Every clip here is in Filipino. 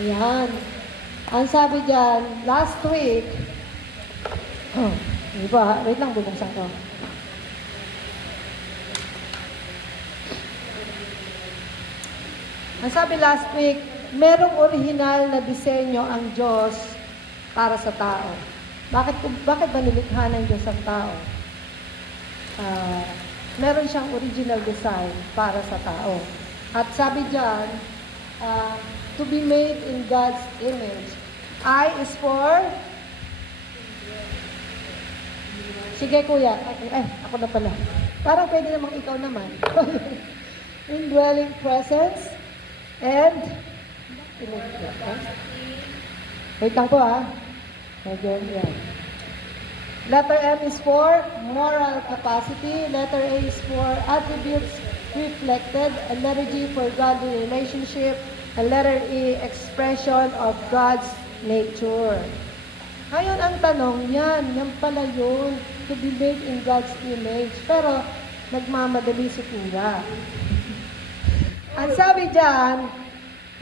Ayan. Ang sabi dyan, last week, iba, wait lang, bubuksan ko. Ang sabi last week, merong original na disenyo ang Diyos para sa tao. Bakit ba nilikha ng Diyos ang tao? Meron siyang original design para sa tao. At sabi dyan, to be made in God's image. I is for... Sige kuya. Ako na pala. Parang pwede namang ikaw naman. Indwelling presence and... Wait lang po Medyo yan. Letter M is for moral capacity. Letter A is for attributes reflected. And letter G for godly relationship. And letter E, expression of God's nature. Ngayon ang tanong, yan pala yun, to be made in God's image. Pero, nagmamadali si Kuya. Ang sabi dyan,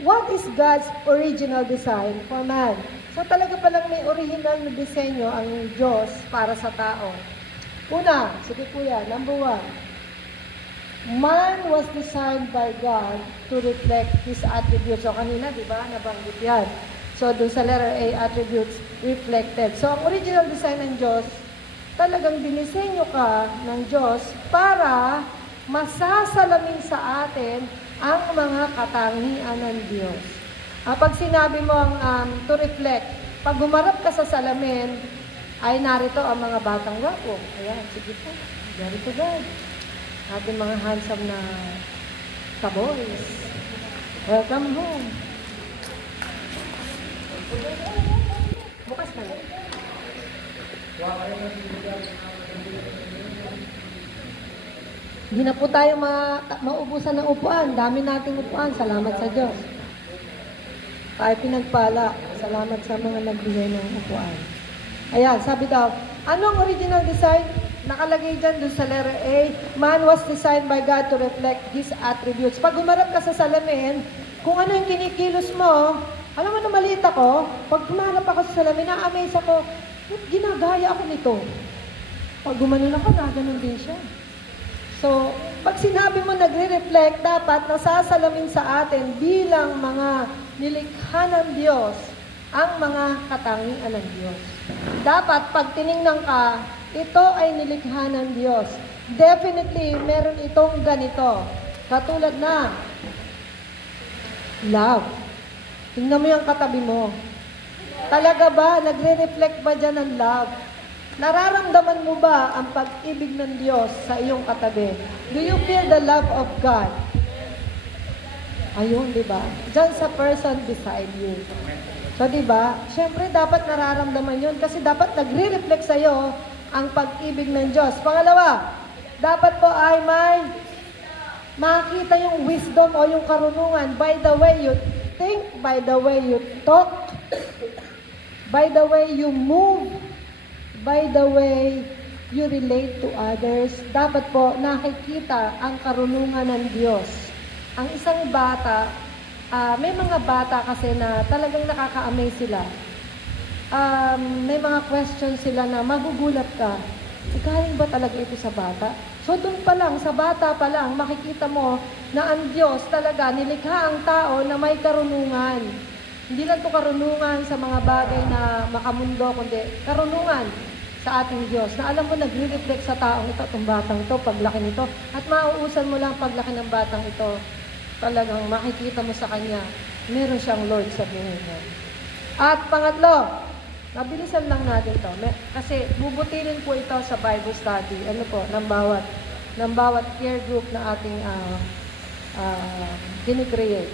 what is God's original design for man? So talaga palang may original na disenyo ang Diyos para sa tao. Una, sige Kuya, number 1. Man was designed by God to reflect His attributes. So kanina, di ba, nabanggit yan. So doon sa letter A, attributes reflected. So ang original design ng Diyos, talagang dinisenyo ka ng Diyos para masasalamin sa atin ang mga katangian ng Diyos. Pag sinabi mo ang to reflect, pag humarap ka sa salamin, ay narito ang mga batang wapo. Ayan, sige po. Very to God. Ating mga handsome na kaboys. Welcome home. Bukas na lang. Hindi na po tayo maubusan ng upuan. Dami nating upuan. Salamat sa Diyos. Tayo pinagpala. Salamat sa mga nagbigay ng upuan. Ayan, sabi daw, anong original design? Nakalagay dyan doon sa letter A, man was designed by God to reflect His attributes. Pag humarap ka sa salamin, kung ano yung kinikilos mo, alam mo na maliit ako, pag humarap ako sa salamin, na-amaze ako, ginagaya ako nito. Pag gumanon ako, naganon din siya. So, pag sinabi mo nagre-reflect, dapat nasasalamin sa atin bilang mga nilikha ng Diyos ang mga katangian ng Diyos. Dapat, pag tiningnan ka, ito ay nilikha ng Diyos. Definitely, meron itong ganito. Katulad na, love. Tingnan mo yung katabi mo. Talaga ba, nagre-reflect ba dyan ng love? Nararamdaman mo ba ang pag-ibig ng Diyos sa iyong katabi? Do you feel the love of God? Ayun, di ba? Diyan sa person beside you. So, di ba? Siyempre, dapat nararamdaman yun kasi dapat nagre-reflect sa iyo ang pag-ibig ng Diyos. Pangalawa, dapat po ay may makita yung wisdom o yung karunungan by the way you think, by the way you talk, by the way you move, by the way you relate to others. Dapat po nakikita ang karunungan ng Diyos. Ang isang bata, may mga bata kasi na talagang nakaka-amaze sila. May mga questions sila na magugulat ka. Galing ba talaga ito sa bata? So doon pa lang, sa bata pa lang, makikita mo na ang Diyos talaga nilikha ang tao na may karunungan. Hindi lang ito karunungan sa mga bagay na makamundo, kundi karunungan sa ating Diyos. Na alam mo, nagre-reflect sa taong ito, itong batang ito, paglaki nito. At mauusan mo lang paglaki ng batang ito. Talagang makikita mo sa kanya, meron siyang Lord sa buhay mo. At pangatlo, mabilisan lang natin ito. Kasi bubutilin po ito sa Bible study. Ano po, ng bawat care group na ating kinikreate.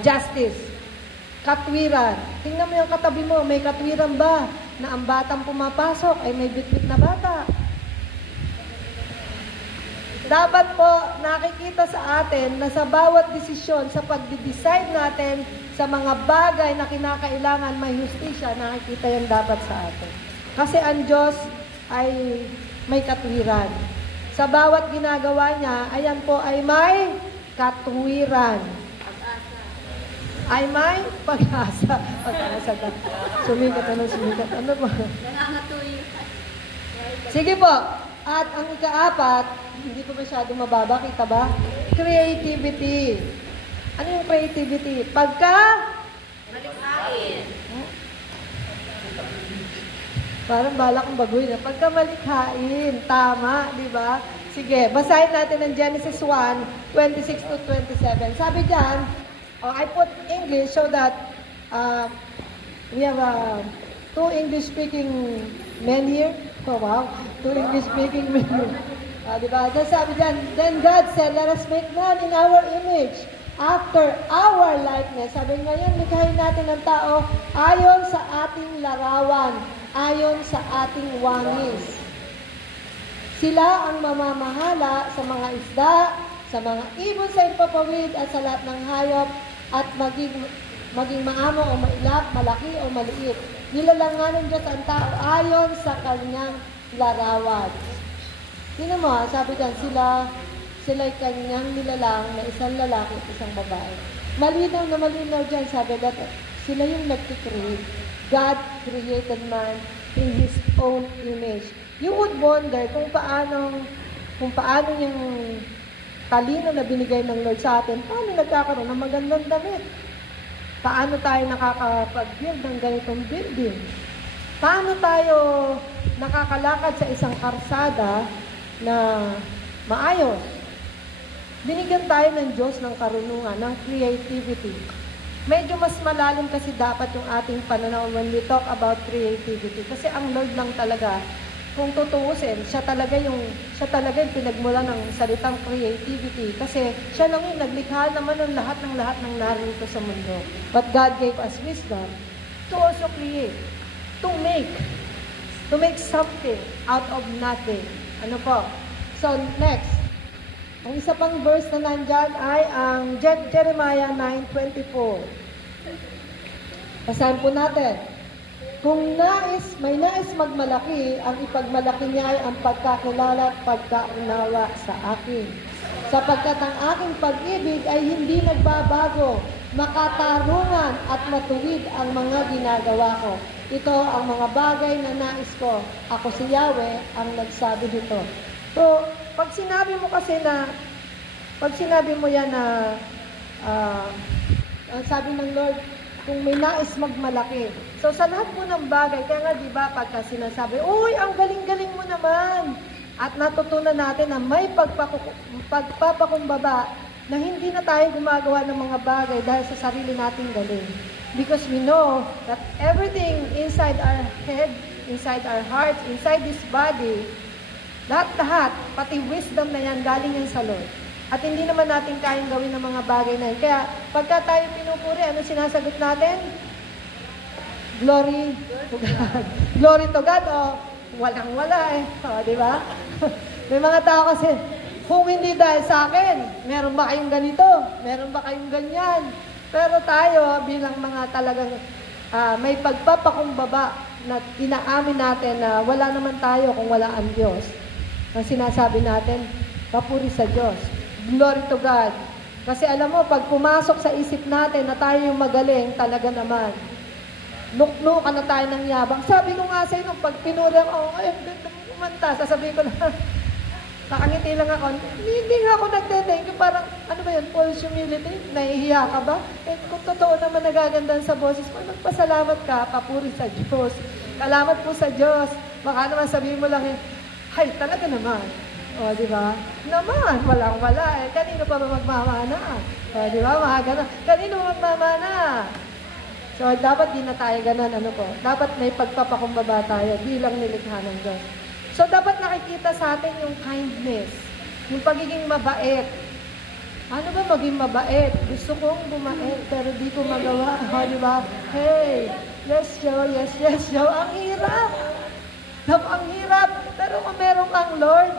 Justice. Katwiran. Tingnan mo yung katabi mo, may katwiran ba na ang batang pumapasok ay may bitbit na bata? Dapat po nakikita sa atin na sa bawat desisyon, sa pag-decide natin sa mga bagay na kinakailangan may hustisya, nakikita yan dapat sa atin. Kasi ang Diyos ay may katwiran. Sa bawat ginagawa niya, ayan po ay may katwiran. ay may pag-asa. Pag-asa ka. Sumikat na ng sumikat. Ano ba? Sige po. At ang ika-apat, hindi ko masyado mababa, kita ba? Creativity. Ano yung creativity? Malikhain. Parang balak kong baguhin na. Pagka malikhain. Tama, di ba? Sige, basahin natin ang Genesis 1, 26 to 27. Sabi dyan, I put English so that we have two English-speaking men here. Oh, wow. Two English-speaking men here. Diba? Then sabi dyan, then God said, let us make man in our image, after our likeness. Sabi ngayon, likhain natin ang tao ayon sa ating larawan, ayon sa ating wangis. Sila ang mamamahala sa mga isda, sa mga ibon sa impapawid at sa lahat ng hayop at maging maamo o mailap, malaki o maliit. Nilalangan ng Diyos ang tao ayon sa kanyang larawan. Sino mo, sabi dyan, sila'y kanyang nilalang na isang lalaki at isang babae. Malinaw dyan, sabi that sila yung nag-create. God created man in His own image. You would wonder kung paano yung talino na binigay ng Lord sa atin, paano nagkakaroon ng magandang damit? Paano tayo nakakapag-build ng ganitong building? Paano tayo nakakalakad sa isang karsada na maayos? Binigyan tayo ng Diyos ng karunungan, ng creativity. Medyo mas malalim kasi dapat yung ating pananaw when we talk about creativity. Kasi ang Lord lang talaga, kung tutuusin, siya talaga yung pinagmula ng salitang creativity. Kasi siya lang yung naglikha naman ng lahat ng narito sa mundo. But God gave us wisdom to also create, to make something out of nothing. Ano po? So, next. Ang isa pang verse na nandyan ay ang Jeremiah 9:24. Basahin po natin. Kung may nais magmalaki, ang ipagmalaki niya ay ang pagkakilala at pagkaunawa sa akin. Sapagkat ang aking pag-ibig ay hindi nagbabago, makatarungan at matuwid ang mga ginagawa ko. Ito ang mga bagay na nais ko. Ako si Yahweh ang nagsabi dito. So, pag sinabi mo yan na, ang sabi ng Lord, kung may nais magmalaki. So, sa lahat po ng bagay, kaya nga diba, pagka sinasabi, uy, ang galing-galing mo naman. At natutunan natin na may pagpapakumbaba na hindi na tayo gumagawa ng mga bagay dahil sa sarili nating galing. Because we know that everything inside our head, inside our hearts, inside this body, lahat, pati wisdom na yan, galing yan sa Lord. At hindi naman natin kayang gawin ng mga bagay na yan. Kaya, pagka tayo pinupuri, ano sinasagot natin? Glory to God. Glory to God, walang-wala di ba? May mga tao kasi, kung hindi dahil sa akin, meron ba kayong ganito? Meron ba kayong ganyan? Pero tayo, bilang mga talagang may pagpapakumbaba na inaamin natin na wala naman tayo kung wala ang Diyos. Ang sinasabi natin, papuri sa Diyos. Glory to God. Kasi alam mo, pag pumasok sa isip natin na tayo yung magaling, talaga naman, nuknukan na tayo ng yabang. Sabi ko nga sa'yo, nung pag pinuri ako, ay, ganda mo kumanta, sasabihin ko na, nakangiti lang ako. Hindi nga ako nagte-thank you, parang, ano ba yun, false humility? Nahihiya ka ba? Eh, kung totoo naman nagagandaan sa boses mo, magpasalamat ka, papuri sa Diyos. Salamat po sa Diyos. Baka naman sabihin mo lang, ay, talaga naman. O, di ba? Naman, walang-wala. Kanino pa ba magmamana? O, di ba? Mga ganun. Kanino magmamana? So, dapat di na tayo ganun, dapat may pagpapakumbaba tayo bilang nilikha ng Diyos. So, dapat nakikita sa atin yung kindness, yung pagiging mabait. Ano ba maging mabait? Gusto kong bumait, pero di ko magawa. O, di ba? Hey, yes, Joe, yes, Joe. Ang hirap. Ang hirap. Pero kung meron kang Lord,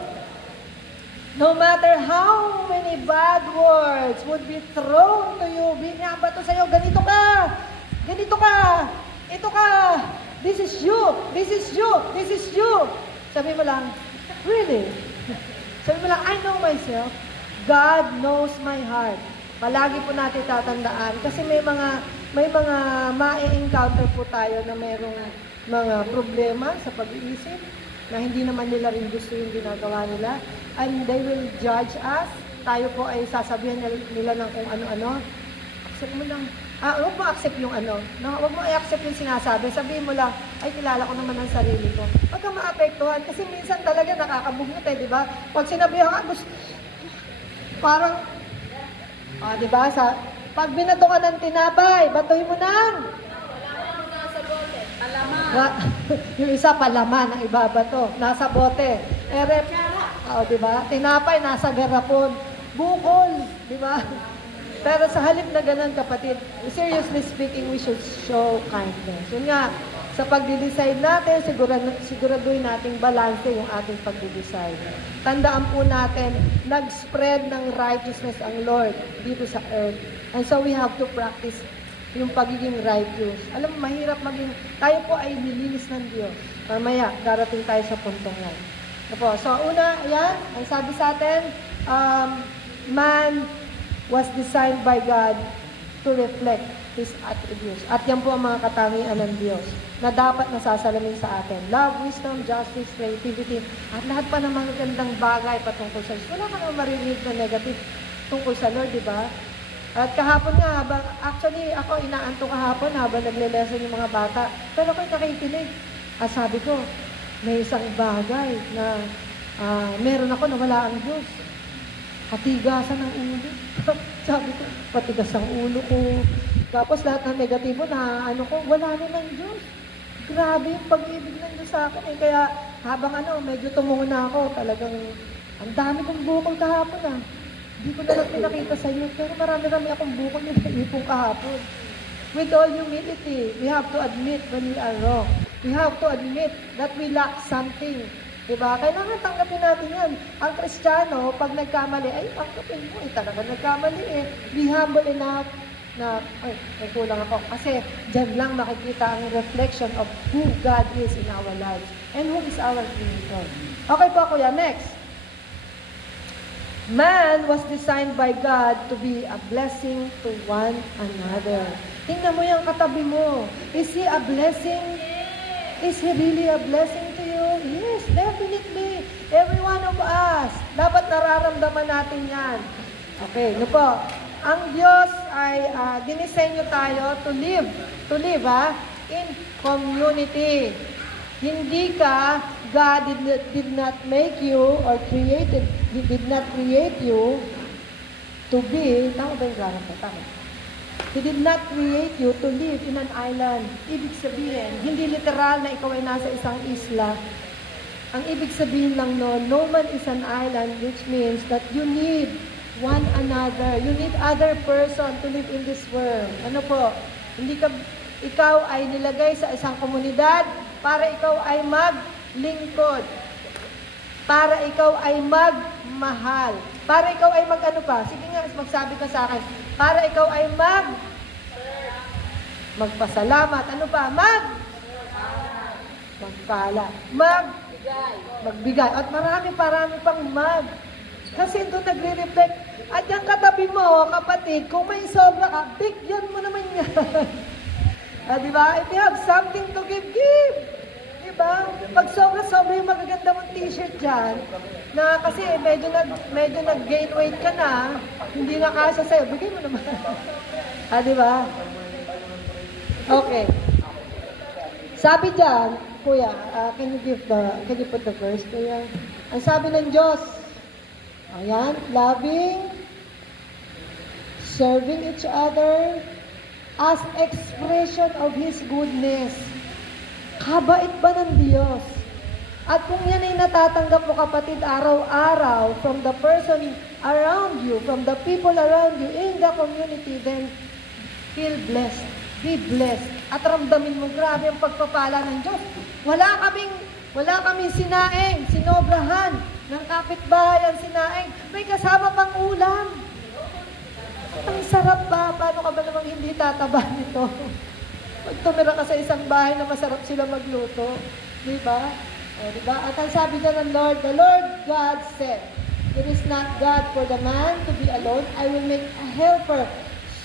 no matter how many bad words would be thrown to you, binabato sa'yo, ganito ka, ito ka, this is you. Sabi mo lang, really? Sabi mo lang, I know myself. God knows my heart. Palagi po natin tatandaan kasi may mga ma-encounter po tayo na mayroong mga problema sa pag-iisip na hindi naman nila rin gusto yung ginagawa nila, and they will judge us. Tayo po ay sasabihan nila ng kung ano-ano. Accept mo lang. Huwag mo accept yung ano. No? Huwag mo i-accept yung sinasabi. Sabihin mo lang, ay, kilala ko naman ang sarili ko. Huwag kang maapektuhan. Kasi minsan talaga nakakabugnot di ba? Pag sinabihan ka, gusto, parang, di ba? Pag binato ka ng tinapay, batuhin mo nang. Palaman. Yung isa, palaman, ang ibabato. Nasa bote. Di ba? Tinapay, nasa garapon. Bukol. Di ba? Pero sa halip na ganun, kapatid, seriously speaking, we should show kindness. Yun nga, sa pagdi-decide natin, siguraduhin nating balanse yung ating pagdi-decide. Tandaan po natin, nag-spread ng righteousness ang Lord dito sa earth. And so we have to practice yung pagiging righteous. Alam mo, mahirap maging, tayo po ay nilinis ng Diyos. Mamaya, darating tayo sa puntong yan. So, una, ayan, ang sabi sa atin, man was designed by God to reflect His attributes. At yan po ang mga katangian ng Diyos na dapat nasasalamin sa atin. Love, wisdom, justice, creativity, at lahat pa ng mga gandang bagay patungkol sa Diyos. Wala ka naman maririnig na negative tungkol sa Lord, di ba? At kahapon nga, actually, ako inaanto kahapon habang nagle-lesson yung mga bata. Pero ako'y nakikinig. Sabi ko, may isang bagay na meron ako na wala ang Diyos. Katigasan ng ulo. Sabi ko, patigas ang ulo ko. Tapos lahat ng negatibo na wala naman Diyos. Grabe yung pag-ibig ng Diyos sa akin. Kaya habang medyo tumungo na ako, talagang ang dami kong bukol kahapon Hindi ko na lang pinakita sa inyo, pero marami-rami akong bukol na naipong kahapon. With all humility, we have to admit when we are wrong. We have to admit that we lack something. Diba? Kailangan tanggapin natin yan. Ang Kristiyano, pag nagkamali, ay, tanggapin mo. Talaga nagkamali Be humble enough na, may kulang ako. Kasi, dyan lang makikita ang reflection of who God is in our lives and who is our Creator. Okay po, Kuya. Next. Man was designed by God to be a blessing to one another. Tingnan mo yung katabi mo. Is he a blessing? Is he really a blessing to you? Yes, definitely. Every one of us. Dapat nararamdaman natin yan. Okay, po. Ang Diyos ay dinisenyo tayo to live in community. Hindi God did not make you or created, He did not create you to be, tama ba yung garang ko? Tama. He did not create you to live in an island. Ibig sabihin, hindi literal na ikaw ay nasa isang isla. Ang ibig sabihin lang no man is an island, which means that you need one another. You need other person to live in this world. Ano po? Ikaw ay nilagay sa isang komunidad para ikaw ay maglingkod. Para ikaw ay magmahal. Para ikaw ay mag-ano pa? Sige nga, magsabi ka sa akin. Para ikaw ay magpasalamat. Ano pa? Magpala. Magbigay. At marami pang Kasi doon nagre-reflect. At yung katabi mo, kapatid, kung may sobra ka, bigyan mo naman yan. Diba? If you have something to give. Diba? Pag sobra-sobra yung magaganda mong t-shirt dyan, na kasi medyo nag-gain weight ka na, hindi na kasya sa'yo, bigay mo naman. Diba? Okay. Sabi dyan, Kuya, can you put the verse, Kuya? Ang sabi ng Diyos, ayan, loving, serving each other as expression of His goodness. Kabait ba ng Diyos? At kung yan ay natatanggap mo, kapatid, araw-araw from the person around you, from the people around you, in the community, then feel blessed. Be blessed. At ramdamin mo, grabe ang pagpapala ng Diyos. Wala kaming sinaing, sinobrahan ng kapitbahay ang sinaing. May kasama pang ulam. Ang sarap ba? Paano ka ba namang hindi tataba nito? Pag tumira ka sa isang bahay na masarap sila magluto. Diba? Diba? At ang sabi na ng Lord, the Lord God said, it is not God for the man to be alone. I will make a helper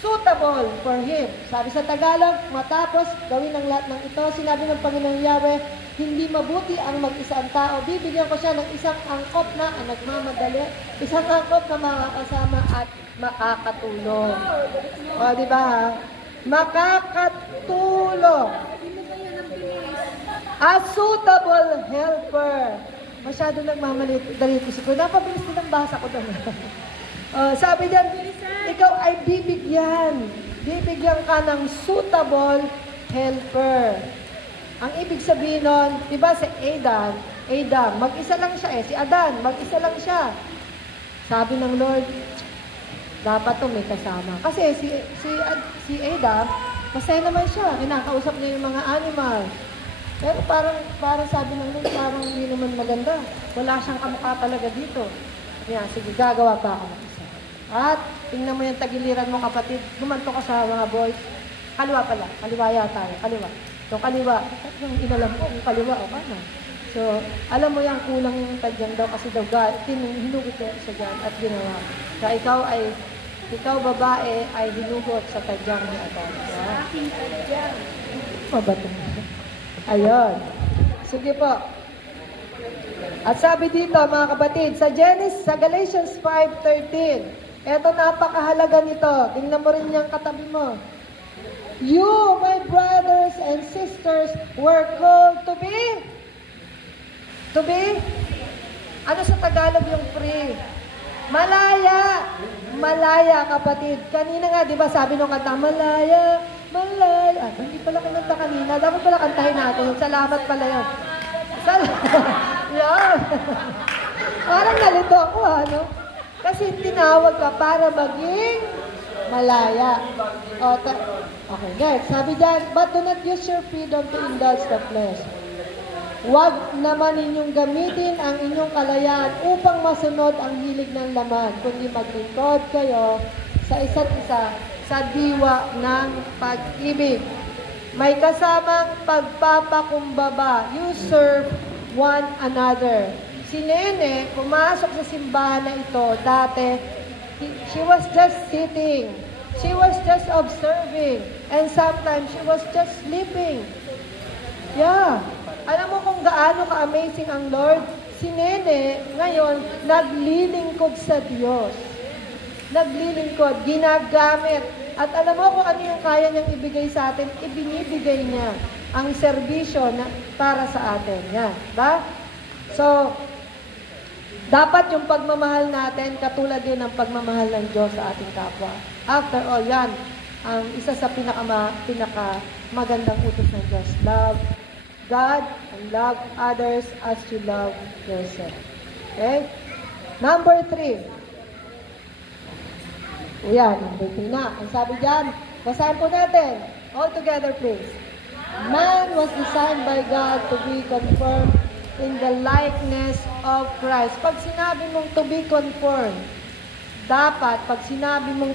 suitable for him. Sabi sa Tagalog, matapos gawin ang lahat ng ito, sinabi ng Panginoong Yahweh, hindi mabuti ang mag-isa ang tao. Bibigyan ko siya ng isang angkop na nagmamadali, isang angkop na makakasama at makakatulong. O, di ba ha? Makakatulong. A suitable helper. Masyado nagmamalit ko si ko. Napabilis din ang basa ko doon. Sabi diyan, ikaw ay bibigyan. Bibigyan ka ng suitable helper. Ang ibig sabihin nun, diba si Adam, mag-isa lang siya si Adan, mag-isa lang siya. Sabi ng Lord, dapat to may kasama. Kasi si Adam, masaya naman siya. Kinakausap niya yung mga animal. Pero parang sabi ng Lord, parang hindi naman maganda. Wala siyang kamukha talaga dito. Kaya, sige, gagawa pa ako ng isa. At, tingnan mo yung tagiliran mo, kapatid. Gumanto ka sa mga boys. Kaliwa pala. Kaliwa yata. Kaliwa. So, kaliwa. Yung inalam ko, yung kaliwa, o paano? So, alam mo yung kulang yung tagyan daw kasi daw hinugot ko sa dyan at ginawa. So, ikaw babae ay hinugot sa tadyang ni Adan. Sa aking tadyang. Mabatong. Ayun. Sige po. At sabi dito, mga kapatid, sa Galatians 5:13, eto napakahalaga nito. Tingnan mo rin yung katabi mo. You, my brothers and sisters, were called to be? Ano sa Tagalog yung free? Malaya. Malaya, kapatid. Kanina nga, di ba, sabi nung kanta, malaya. Hindi pala kinanta kanina. Dapat pala kantahin natin. Salamat pala yan. Yan. Parang nalito ako, ano? Kasi tinawag ka para maging malaya. Okay, guys. Sabi dyan, but do not use your freedom to indulge the flesh. Huwag naman inyong gamitin ang inyong kalayaan upang masunod ang hilig ng laman, kundi maglingkod kayo sa isa't isa sa diwa ng pag-ibig. May kasamang pagpapakumbaba. You serve one another. Si Nene, pumasok sa simbahan na ito, dati, she was just sitting. She was just observing. And sometimes, she was just sleeping. Yeah. Alam mo kung gaano ka-amazing ang Lord? Si Nene, ngayon, naglilingkod sa Diyos. Naglilingkod, ginagamit. At alam mo kung ano yung kaya niyang ibigay sa atin, ibinibigay niya ang serbisyo para sa atin. Yan. Ba? So, dapat yung pagmamahal natin, katulad din ng pagmamahal ng Diyos sa ating kapwa. After all, yan, ang isa sa pinakamagandang utos ng Diyos. Love God and love others as you love yourself. Okay? Number 3. Yan, number 3 na. Ang sabi dyan, basahin po natin. All together, please. Man was designed by God to be conformed in the likeness of Christ. Pag sinabi mong to be conformed, dapat, pag sinabi mong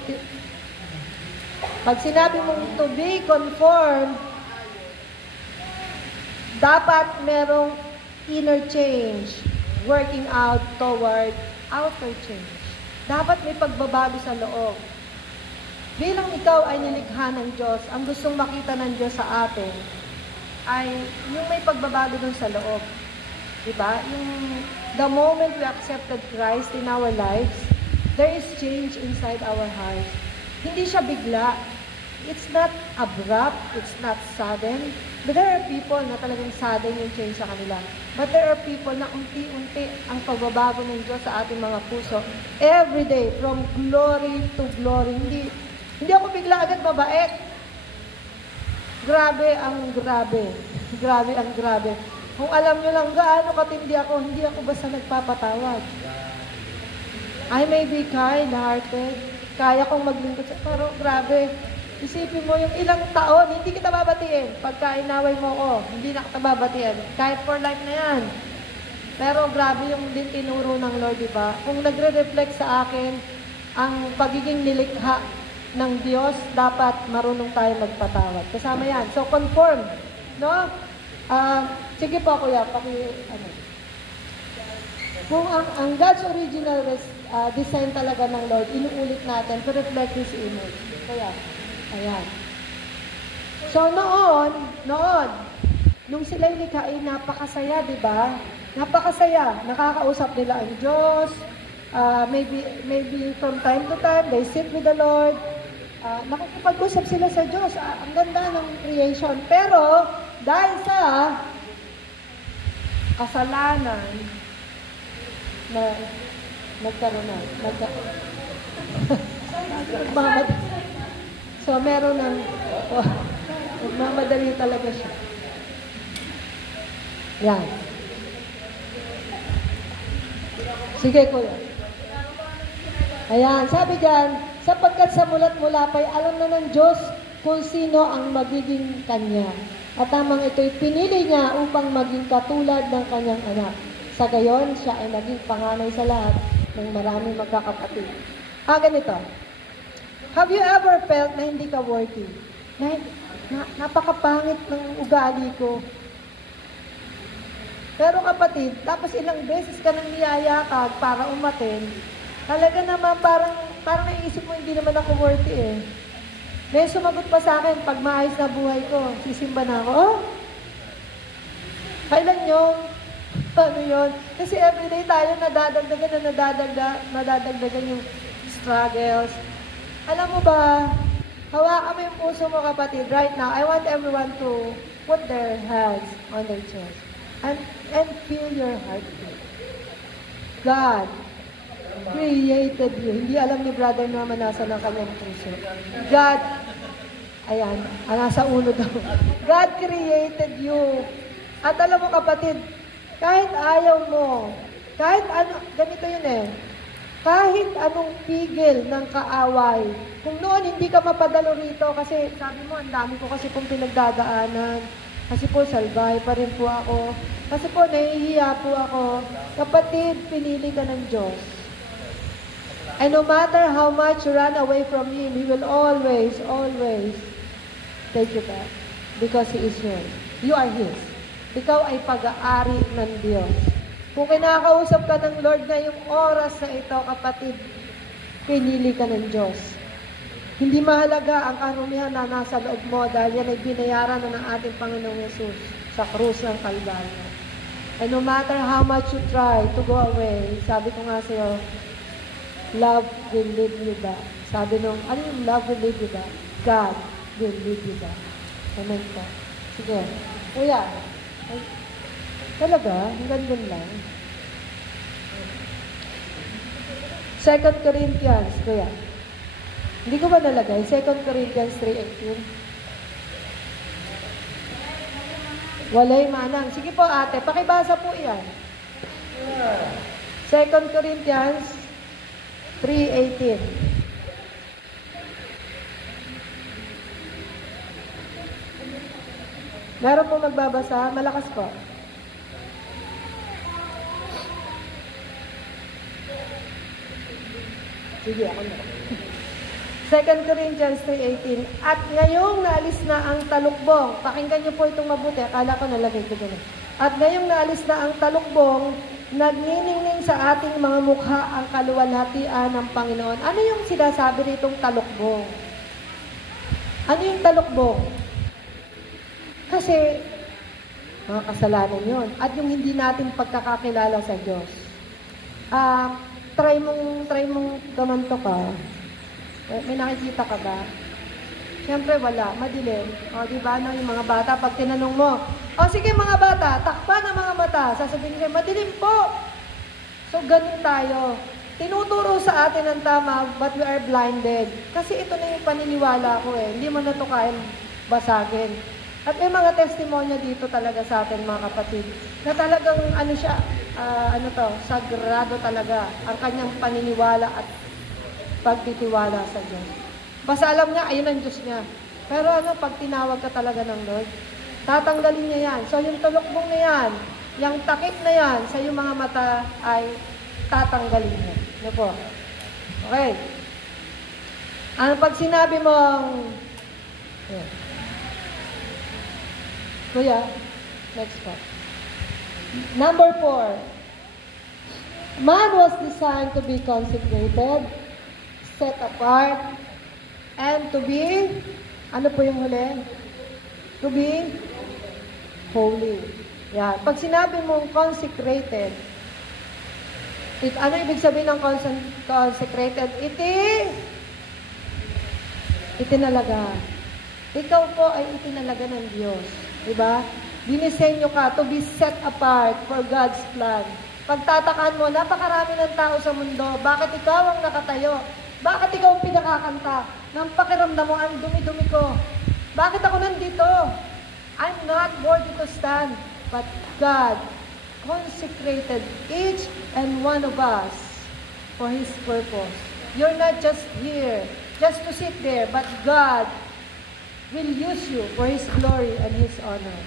to be conformed, dapat merong inner change working out toward outer change. Dapat may pagbabago sa loob. Bilang ikaw ay nilikha ng Diyos, ang gustong makita ng Diyos sa atin ay yung may pagbabago dun sa loob. Diba? The moment we accepted Christ in our lives, there is change inside our hearts. Hindi siya bigla. It's not abrupt. It's not sudden. But there are people na talagang sudden yung change sa kanila. But there are people na unti-unti ang pagbabago ng Diyos sa ating mga puso. Every day, from glory to glory. Hindi ako bigla agad mabait. Grabe ang grabe. Grabe ang grabe. Kung alam nyo lang gaano katindi ako, hindi ako basta nagpapatawad. I may be kind-hearted. Kaya kong maglingkod sa pero grabe. Isipin mo yung ilang taon, hindi kita babatiin. Pagka inaway mo ko, hindi na kita babatiin. Kahit for life na yan. Pero grabe yung din tinuro ng Lord, di ba? Kung nagre-reflect sa akin ang pagiging nilikha ng Diyos, dapat marunong tayo magpatawad. Kasama yan. So, conform. No? Sige po, kuya. Kung ang God's original design talaga ng Lord. Inuulit natin to reflect His image. Kaya, ayan. So noon, nung sila likhain, napakasaya, di ba? Napakasaya. Nakakausap nila ang Diyos. Maybe from time to time, they sit with the Lord. Nakikipag-usap sila sa Diyos. Ang ganda ng creation. Pero, dahil sa kasalanan na nagkaroon na. So, meron ng nagmamadali talaga siya. Yan. Sige, kuya. Ayan, sabi dyan, sapagkat sa mulat mula pa'y alam na ng Diyos kung sino ang magiging Kanya. At tamang ito'y pinili niya upang maging katulad ng Kanyang anak. Sa gayon, siya ay naging panganay sa lahat ng maraming magkakapatid. Ganito. Have you ever felt na hindi ka worthy? Napakapangit ng ugali ko. Pero kapatid, tapos ilang beses ka nang niyayakag para umaten, talaga naman parang naisip mo hindi naman ako worthy eh. May sumagot pa sa akin, pag maayos na buhay ko, sisimba na ako. Kailan yun? Ano yun? Kasi everyday tayo nadadagdagan yung struggles. Alam mo ba, hawakan mo yung puso mo kapatid. Right now, I want everyone to put their hands on their chest. And feel your heartbeat. God created you. Hindi alam ni Brother Norman nasa ng kanyang puso. God, ayan, nasa ulo daw. God created you. At alam mo kapatid, kahit ayaw mo, kahit ano, ganito yun eh, kahit anong pigil ng kaaway, kung noon hindi ka mapadalo rito, kasi sabi mo, ang dami ko kasi pong pinagdadaanan, kasi po salbay pa rin po ako, kasi po nahihiya po ako, kapatid, pinili ka ng Diyos. And no matter how much you run away from Him, He will always, always take you back. Because He is yours. You are His. Ikaw ay pag-aari ng Diyos. Kung kinakausap ka ng Lord ngayong oras na ito, kapatid, pinili ka ng Diyos. Hindi mahalaga ang karumihan na nasa loob mo dahil yan ay binayaran na ng ating Panginoong Yesus sa krus ng Kalbaryo. And no matter how much you try to go away, sabi ko nga sa'yo, love will lead you back. Sabi nung, ano yung love will lead you back? God will lead you back. Amen po. Sige. Kuya, ay, talaga? Hanggang lang. 2 Corinthians, kuya. Hindi ko ba nalagay? 2 Corinthians 3:18. Walay manang. Sige po ate, pakibasa po yan. 2 Corinthians 3:18. Meron po magbabasa? Malakas po. Sige, ako na. 2 Corinthians 3:18. At ngayong naalis na ang talukbong, pakinggan niyo po itong mabuti, akala ko nalagay ko doon. At ngayong naalis na ang talukbong, nagniningning sa ating mga mukha ang kaluwalhatian ng Panginoon. Ano yung sinasabi ritong talukbong? Ano yung talukbong? Kasi, mga kasalanan yun. At yung hindi natin pagkakakilala sa Diyos. Try mong gamanto ka. May nakikita ka ba? Siyempre wala, madilim. O, diba, no, yung mga bata, pag tinanong mo, sige mga bata, takpan ang mga mata. Sasabihin nila, madilim po. So, ganun tayo. Tinuturo sa atin ang tama, but we are blinded. Kasi ito na yung paniniwala ko eh. Hindi mo na ito kayang basagin. At may mga testimonya dito talaga sa atin, mga kapatid, na talagang sagrado talaga ang kanyang paniniwala at pagtitiwala sa Diyos. Basta alam niya, ayun ang Diyos niya. Pero pag tinawag ka talaga ng Lord, tatanggalin niya yan. So yung tulokbong na yan, yung takip na yan sa iyong mga mata ay tatanggalin niya. Ano po? Okay. Ano pag sinabi mong Kuya, next po. Number 4. Man was designed to be consecrated, set apart, and to be, ano po yung huli? To be holy. Yan. Pag sinabi mong consecrated, ano ibig sabihin ng consecrated? Itinalaga. Ikaw po ay itinalaga ng Diyos. Diba? Dinisenyo ka to be set apart for God's plan. Pagtatakaan mo, napakarami ng tao sa mundo. Bakit ikaw ang nakatayo? Bakit ikaw ang pinakakanta? Nang pakiramdam mo, ang dumi-dumi ko. Bakit ako nandito? I'm not worthy to stand. But God consecrated each and one of us for His purpose. You're not just here, just to sit there, but God will use you for His glory and His honor.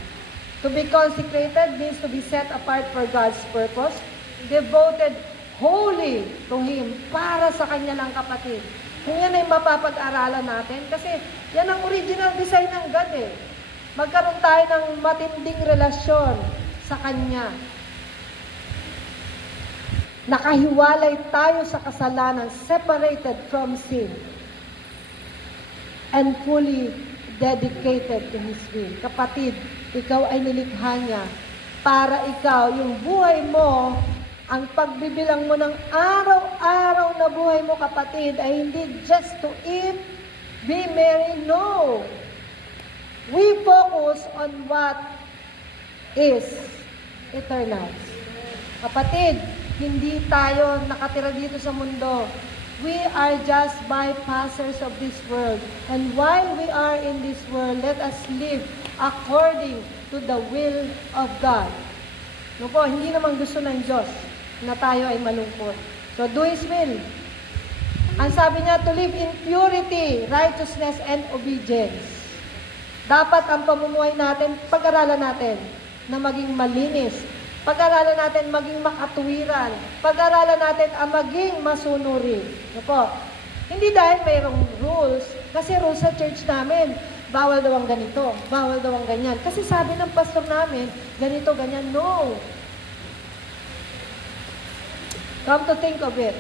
To be consecrated means to be set apart for God's purpose, devoted wholly to Him, para sa Kanya lang, kapatid. Kung yan ay mapapag-aralan natin, kasi yan ang original design ng God eh. Magkaroon tayo ng matinding relasyon sa Kanya. Nakahiwalay tayo sa kasalanan, separated from sin, and fully dedicated to His will. Kapatid, ikaw ay nilikha niya para ikaw, yung buhay mo, ang pagbibilang mo ng araw-araw na buhay mo, kapatid, ay hindi just to eat, be merry, no. We focus on what is eternal. Kapatid, hindi tayo nakatira dito sa mundo. We are just bypassers of this world. And while we are in this world, let us live according to the will of God. No po, hindi naman gusto ng Diyos na tayo ay malungkot. So, do His will. Ang sabi niya, to live in purity, righteousness, and obedience. Dapat ang pamumuhay natin, pag-aralan natin na maging malinis. Pag-aralan natin maging makatuwiran. Pag-aralan natin ang maging masunuri. No po. Hindi dahil mayroong rules, kasi rules sa church namin, bawal daw ang ganito, bawal daw ang ganyan. Kasi sabi ng pastor namin, ganito, ganyan. No. Come to think of it.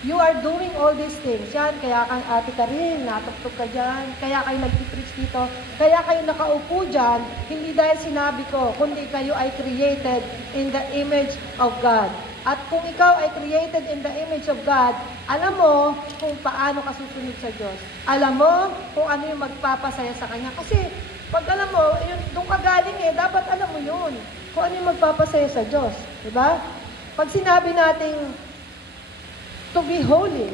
You are doing all these things. Yan, kaya kang ate ka rin, natuktok ka dyan, kaya kayo nag-preach dito, kaya kayo nakaupo dyan, hindi dahil sinabi ko, kundi kayo ay created in the image of God. At kung ikaw ay created in the image of God, alam mo kung paano ka susunod sa Diyos. Alam mo kung ano yung magpapasaya sa Kanya. Kasi pag alam mo, doon ka galing dapat alam mo yun. Kung ano yung magpapasaya sa Diyos. Diba? Pag sinabi nating to be holy.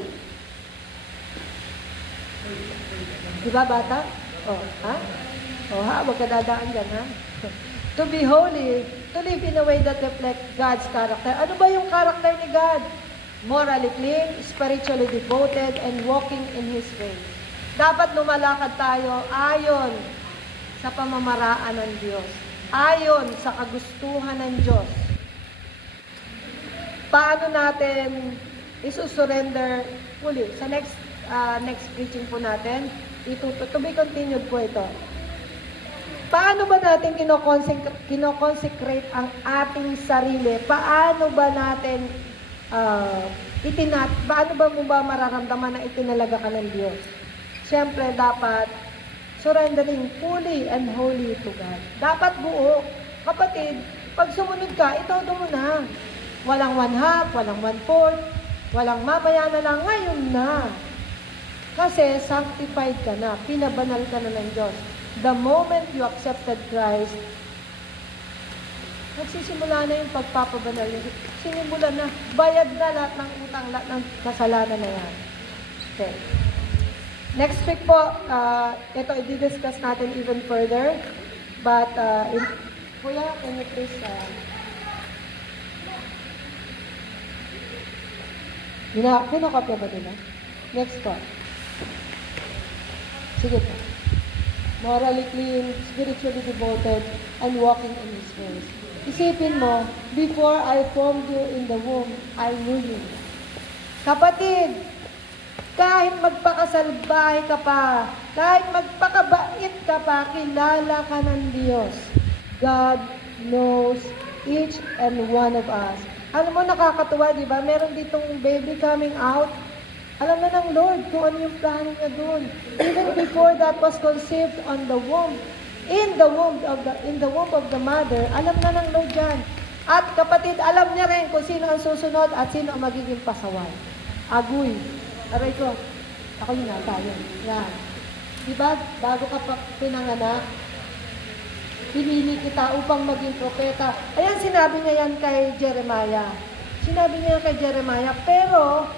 Diba, bata? Oh, ha? Oh, ha? Huwag ka dadaan dyan, ha? To be holy, to live in a way that reflects God's character. Ano ba yung character ni God? Morally clean, spiritually devoted, and walking in His way. Dapat lumalakad tayo ayon sa pamamaraan ng Diyos. Ayon sa kagustuhan ng Diyos. Paano natin isusurrender fully? Sa next preaching po natin, to be continued po ito. Paano ba natin kinoconsecrate ang ating sarili? Paano ba natin paano ba mo ba mararamdaman na itinalaga ka ng Diyos? Siyempre, dapat surrendering fully and wholly to God. Dapat buo. Kapatid, pag sumunod ka, itodo mo na. Walang 1/2, walang 1/4, walang mamaya na lang, ngayon na. Kasi sanctified ka na, pinabanal ka na ng Diyos. The moment you accepted Christ, nagsisimula na yung pagpapabanal niya. Sinimula na, bayad na lahat ng utang, lahat ng kasalanan na yan. Okay. Next week po, ito, i-discuss natin even further. But, Kuya, can you please, kinokopya ba nila? Next po. Sige po. Morally clean, spiritually devoted, and walking in His ways. Isipin mo, before I formed you in the womb, I knew you. Kapatid, kahit magpakasalbahe ka pa, kahit magpakabait ka pa, kilala ka ng Diyos. God knows each and one of us. Alam mo, nakakatuwa, di ba? Meron ditong baby coming out. Alam na ng Lord kung ano yung plano niya doon. Even before that was conceived on the womb, in the womb of the mother, alam na ng Lord yan. At kapatid, alam niya rin kung sino ang susunod at sino ang magiging pasaway. Agoy. Aray ko. Ako yun na, tayo. Yan. Diba, bago ka pa pinanganak, pinili kita upang maging propeta. Ayan, sinabi niya yan kay Jeremiah. Sinabi niya yan kay Jeremiah, pero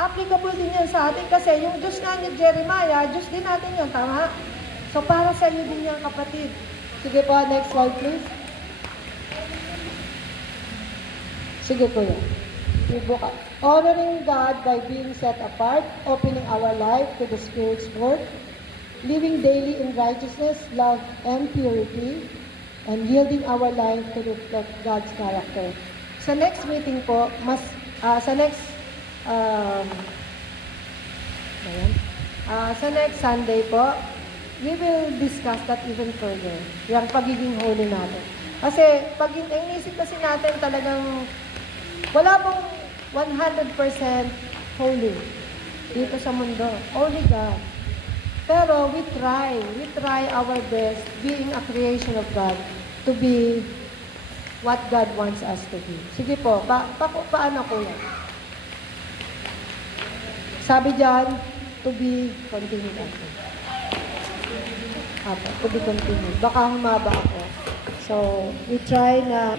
applicable din yan sa atin kasi yung Diyos nga ni Jeremiah, Diyos din natin yan, tama? So, para sa iyo din yan, kapatid. Sige po, next slide, please. Sige po yan. Honoring God by being set apart, opening our life to the Spirit's work, living daily in righteousness, love, and purity, and yielding our life to reflect God's character. Sa next meeting po, sa next Sunday po, we will discuss that even further. Yung pagiging holy natin. Kasi, pag inisip kasi natin talagang wala pong 100% holy dito sa mundo. Only God. Pero we try our best being a creation of God to be what God wants us to be. Sige po, paano ko yan? Sabi dyan, to be continued. To be continued. Baka humaba ako. So, we try na